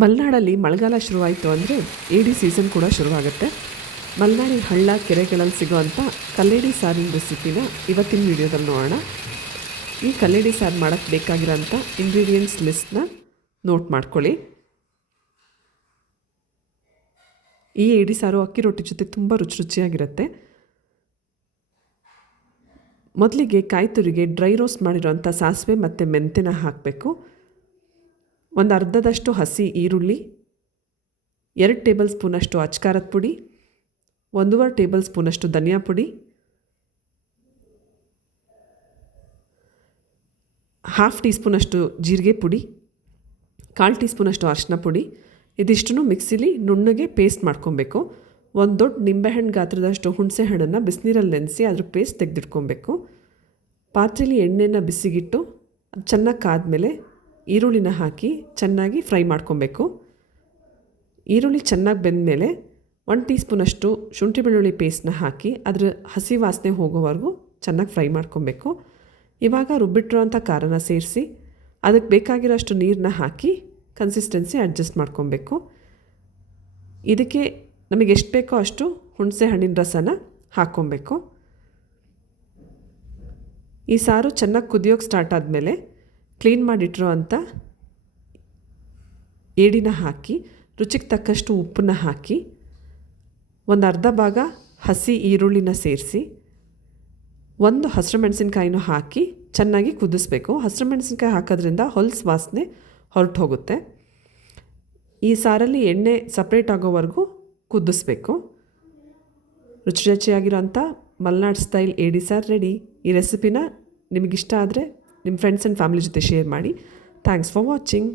ಮಲೆನಾಡಲ್ಲಿ ಮಳೆಗಾಲ ಶುರುವಾಯಿತು ಅಂದರೆ ಏಡಿ ಸೀಸನ್ ಕೂಡ ಶುರುವಾಗುತ್ತೆ. ಮಲೆನಾಡಿ ಹಳ್ಳ ಕೆರೆಗಳಲ್ಲಿ ಸಿಗೋವಂಥ ಕಲ್ಲೇಡಿ ಸಾರಿನ ರೆಸಿಪಿನ ಇವತ್ತಿನ ವೀಡಿಯೋದಲ್ಲಿ ನೋಡೋಣ. ಈ ಕಲ್ಲೇಡಿ ಸಾರು ಮಾಡೋಕ್ಕೆ ಬೇಕಾಗಿರೋಂಥ ಇಂಗ್ರೀಡಿಯೆಂಟ್ಸ್ ಲಿಸ್ಟ್ನ ನೋಟ್ ಮಾಡ್ಕೊಳ್ಳಿ. ಈ ಏಡಿ ಸಾರು ಅಕ್ಕಿ ರೊಟ್ಟಿ ಜೊತೆ ತುಂಬ ರುಚಿಯಾಗಿರುತ್ತೆ. ಮೊದಲಿಗೆ ಕಾಯಿ ತುರಿಗೆ ಡ್ರೈ ರೋಸ್ಟ್ ಮಾಡಿರೋಂಥ ಸಾಸಿವೆ ಮತ್ತು ಮೆಂತೆನ ಹಾಕಬೇಕು. ಒಂದು ಅರ್ಧದಷ್ಟು ಹಸಿ ಈರುಳ್ಳಿ, 2 ಟೇಬಲ್ ಸ್ಪೂನಷ್ಟು ಅಚ್ಕಾರದ ಪುಡಿ, 1.5 ಟೇಬಲ್ ಸ್ಪೂನಷ್ಟು ಧನಿಯಾ ಪುಡಿ, 1/2 ಟೀ ಸ್ಪೂನಷ್ಟು ಜೀರಿಗೆ ಪುಡಿ, 1/4 ಟೀ ಸ್ಪೂನಷ್ಟು ಅರಿಶಿನ ಪುಡಿ. ಇದಿಷ್ಟನ್ನು ಮಿಕ್ಸಿಲಿ ನುಣ್ಣಗೆ ಪೇಸ್ಟ್ ಮಾಡ್ಕೊಬೇಕು. ಒಂದು ದೊಡ್ಡ ನಿಂಬೆಹಣ್ಣು ಗಾತ್ರದಷ್ಟು ಹುಣಸೆ ಹಣ್ಣನ್ನು ಬಿಸಿನೀರಲ್ಲಿ ನೆನೆಸಿ ಅದ್ರ ಪೇಸ್ಟ್ ತೆಗೆದಿಟ್ಕೊಬೇಕು. ಪಾತ್ರೆಯಲ್ಲಿ ಎಣ್ಣೆನ ಬಿಸಿಗಿಟ್ಟು ಅದು ಚೆನ್ನಾಗಿ ಕಾದ್ಮೇಲೆ ಈರುಳ್ಳಿನ ಹಾಕಿ ಚೆನ್ನಾಗಿ ಫ್ರೈ ಮಾಡ್ಕೊಬೇಕು. ಈರುಳ್ಳಿ ಚೆನ್ನಾಗಿ ಬೆಂದಮೇಲೆ 1 ಟೀ ಸ್ಪೂನಷ್ಟು ಶುಂಠಿ ಬೆಳ್ಳುಳ್ಳಿ ಪೇಸ್ಟ್ನ ಹಾಕಿ ಅದರ ಹಸಿ ವಾಸನೆ ಹೋಗೋವರೆಗೂ ಚೆನ್ನಾಗಿ ಫ್ರೈ ಮಾಡ್ಕೊಬೇಕು. ಇವಾಗ ರುಬ್ಬಿಟ್ಟಿರೋಂಥ ಖಾರನ ಸೇರಿಸಿ ಅದಕ್ಕೆ ಬೇಕಾಗಿರೋಷ್ಟು ನೀರನ್ನ ಹಾಕಿ ಕನ್ಸಿಸ್ಟೆನ್ಸಿ ಅಡ್ಜಸ್ಟ್ ಮಾಡ್ಕೊಬೇಕು. ಇದಕ್ಕೆ ನಮಗೆ ಎಷ್ಟು ಬೇಕೋ ಅಷ್ಟು ಹುಣಸೆ ಹಣ್ಣಿನ ರಸನ ಹಾಕ್ಕೊಬೇಕು. ಈ ಸಾರು ಚೆನ್ನಾಗಿ ಕುದಿಯೋಕ್ಕೆ ಸ್ಟಾರ್ಟ್ ಆದಮೇಲೆ ಕ್ಲೀನ್ ಮಾಡಿಟ್ಟಿರೋ ಅಂಥ ಏಡಿನ ಹಾಕಿ ರುಚಿಗೆ ತಕ್ಕಷ್ಟು ಉಪ್ಪನ್ನ ಹಾಕಿ ಒಂದು ಅರ್ಧ ಭಾಗ ಹಸಿ ಈರುಳ್ಳಿನ ಸೇರಿಸಿ 1 ಹಸಿರು ಮೆಣಸಿನ್ಕಾಯಿನೂ ಹಾಕಿ ಚೆನ್ನಾಗಿ ಕುದಿಸ್ಬೇಕು. ಹಸಿರು ಮೆಣಸಿನ್ಕಾಯಿ ಹಾಕೋದ್ರಿಂದ ಹೊಲಸು ವಾಸನೆ ಹೊರಟು ಹೋಗುತ್ತೆ. ಈ ಸಾರಲ್ಲಿ ಎಣ್ಣೆ ಸಪ್ರೇಟ್ ಆಗೋವರೆಗೂ ಕುದಿಸ್ಬೇಕು. ರುಚಿಯಾಗಿರೋಂಥ ಮಲೆನಾಡು ಸ್ಟೈಲ್ ಏಡಿ ಸಾರು ರೆಡಿ. ಈ ರೆಸಿಪಿನ ನಿಮಗಿಷ್ಟ ಆದರೆ ನಿಮ್ಮ ಫ್ರೆಂಡ್ಸ್ ಆ್ಯಂಡ್ ಫ್ಯಾಮಿಲಿ ಜೊತೆ ಶೇರ್ ಮಾಡಿ. Thanks for watching.